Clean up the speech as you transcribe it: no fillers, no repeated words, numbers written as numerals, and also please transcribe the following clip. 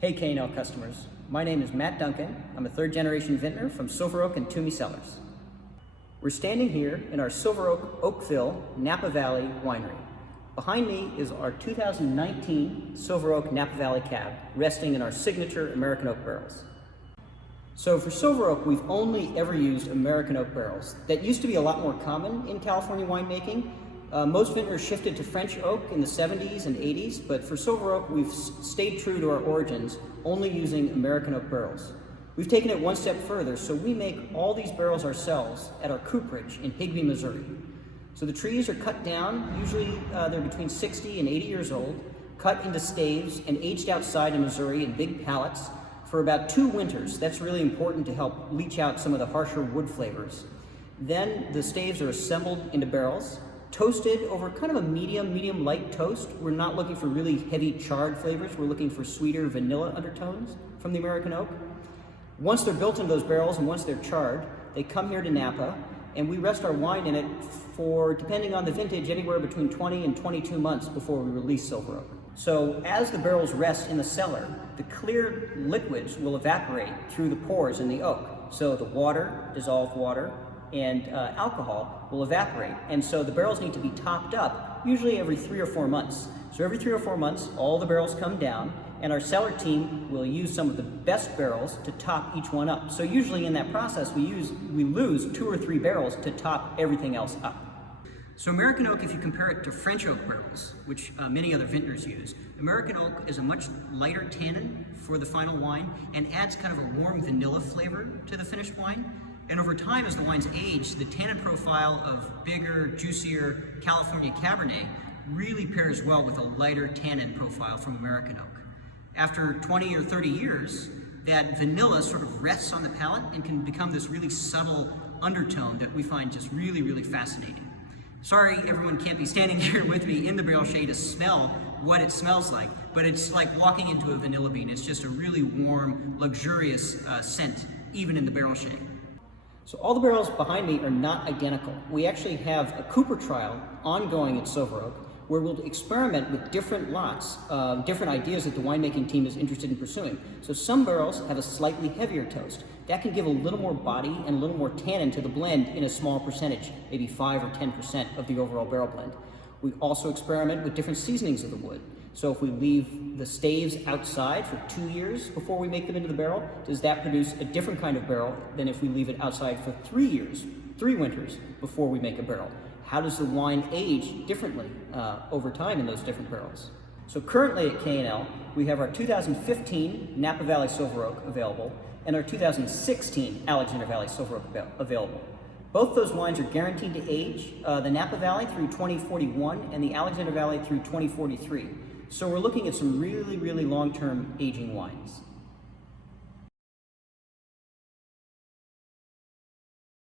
Hey K&L customers, my name is Matt Duncan. I'm a third generation vintner from Silver Oak and Toomey Cellars. We're standing here in our Silver Oak, Oakville, Napa Valley winery. Behind me is our 2019 Silver Oak Napa Valley Cab, resting in our signature American oak barrels. So for Silver Oak, we've only ever used American oak barrels. That used to be a lot more common in California winemaking. Most vintners shifted to French oak in the 70s and 80s, but for Silver Oak, we've stayed true to our origins, only using American oak barrels. We've taken it one step further, so we make all these barrels ourselves at our cooperage in Higbee, Missouri. So the trees are cut down, usually they're between 60 and 80 years old, cut into staves and aged outside in Missouri in big pallets for about 2 winters. That's really important to help leach out some of the harsher wood flavors. Then the staves are assembled into barrels, toasted over kind of a medium light toast. We're not looking for really heavy charred flavors. We're looking for sweeter vanilla undertones from the American oak. Once they're built into those barrels and once they're charred, they come here to Napa and we rest our wine in it for, depending on the vintage, anywhere between 20 and 22 months before we release Silver Oak. So as the barrels rest in the cellar, the clear liquids will evaporate through the pores in the oak. So the water, dissolved water, and alcohol will evaporate. And so the barrels need to be topped up, usually every 3 or 4 months. So every 3 or 4 months, all the barrels come down, and our cellar team will use some of the best barrels to top each one up. So usually in that process, we lose 2 or 3 barrels to top everything else up. So American oak, if you compare it to French oak barrels, which many other vintners use, American oak is a much lighter tannin for the final wine and adds kind of a warm vanilla flavor to the finished wine. And over time, as the wines age, the tannin profile of bigger, juicier California Cabernet really pairs well with a lighter tannin profile from American oak. After 20 or 30 years, that vanilla sort of rests on the palate and can become this really subtle undertone that we find just really fascinating. Sorry everyone can't be standing here with me in the barrel shade to smell what it smells like, but it's like walking into a vanilla bean. It's just a really warm, luxurious scent, even in the barrel shade. So all the barrels behind me are not identical. We actually have a Cooper trial ongoing at Silver Oak where we'll experiment with different lots, different ideas that the winemaking team is interested in pursuing. So some barrels have a slightly heavier toast. That can give a little more body and a little more tannin to the blend in a small percentage, maybe 5 or 10% of the overall barrel blend. We also experiment with different seasonings of the wood. So if we leave the staves outside for 2 years before we make them into the barrel, does that produce a different kind of barrel than if we leave it outside for 3 years, 3 winters before we make a barrel? How does the wine age differently over time in those different barrels? So currently at K&L, we have our 2015 Napa Valley Silver Oak available and our 2016 Alexander Valley Silver Oak available. Both those wines are guaranteed to age, the Napa Valley through 2041 and the Alexander Valley through 2043. So we're looking at some really long-term aging wines.